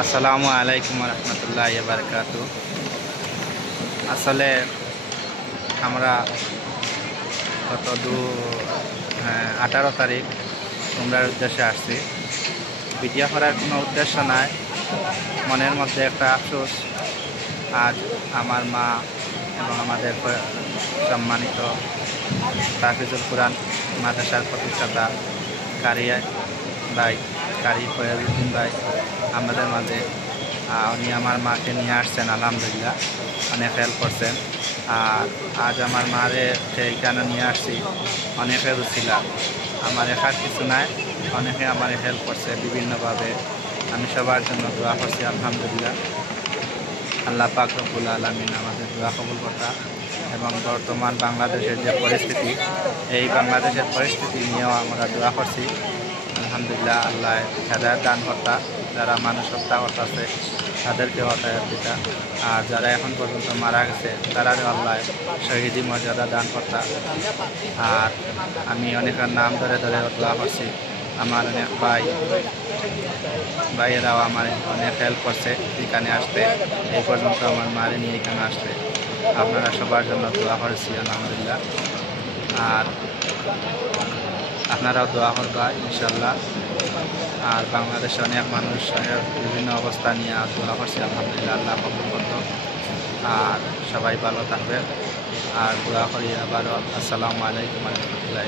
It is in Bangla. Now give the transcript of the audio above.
আসসালামু আলাইকুম রহমতুল্লাহ বারকাতু। আসলে আমরা গত 18 তারিখ উমরার উদ্দেশ্যে আসছি। ভিডিও করার কোনো উদ্দেশ্য নাই, মনের মধ্যে একটা আফসোস। আজ আমার মা এবং আমাদের সম্মানিত তাফিজুল কুরআন মাদ্রাসার প্রতিষ্ঠাতা কারি ফয়াজউদ্দিন ভাই আমাদের মাঝে উনি আমার মাকে নিয়ে আসছেন। আলহামদুলিল্লাহ অনেক হেল্প করছেন। আর আজ আমার মারে এইখানে নিয়ে আসছি অনেকের উছিলা, আমার একার কিছু নাই, অনেকে আমার হেল্প করছে বিভিন্নভাবে। আমি সবার জন্য দোয়া করছি। আলহামদুলিল্লাহ আল্লাহ পাক রব্বুল আলামিন আমাদের দোয়া কবুল করতা। এবং বর্তমান বাংলাদেশের যে পরিস্থিতি, এই বাংলাদেশের পরিস্থিতি নিয়েও আমরা দোয়া করছি। আলহামদুলিল্লাহ আল্লাহ হেদায়েত দান করতা, যারা মানুষ হত্যা করতেছে তাদেরকে হতায়ত দিতা, আর যারা এখন পর্যন্ত মারা গেছে তারাও আল্লাহ শহীদি মর্যাদা দান করতা। আর আমি অনেকের নাম ধরে ধরে দোয়া করছি। আমার অনেক ভাইয়েরাও আমার অনেক হেল্প করছে এখানে আসতে, এই পর্যন্ত আমার মারে নিয়ে এখানে আসতে। আপনারা সবার জন্য দোয়া করেছি আলহামদুলিল্লাহ। আর আপনারাও দোয়া করবা ইনশাল্লাহ। আর বাংলাদেশে অনেক মানুষ বিভিন্ন অবস্থা নিয়ে দোয়া করছে আলহামদুলিল্লাহ, আল্লাহ কবুল করত। আর সবাই ভালো থাকবে। আর দোয়া করি আবারও। আসসালামু আলাইকুম রহমতুল্লাহ।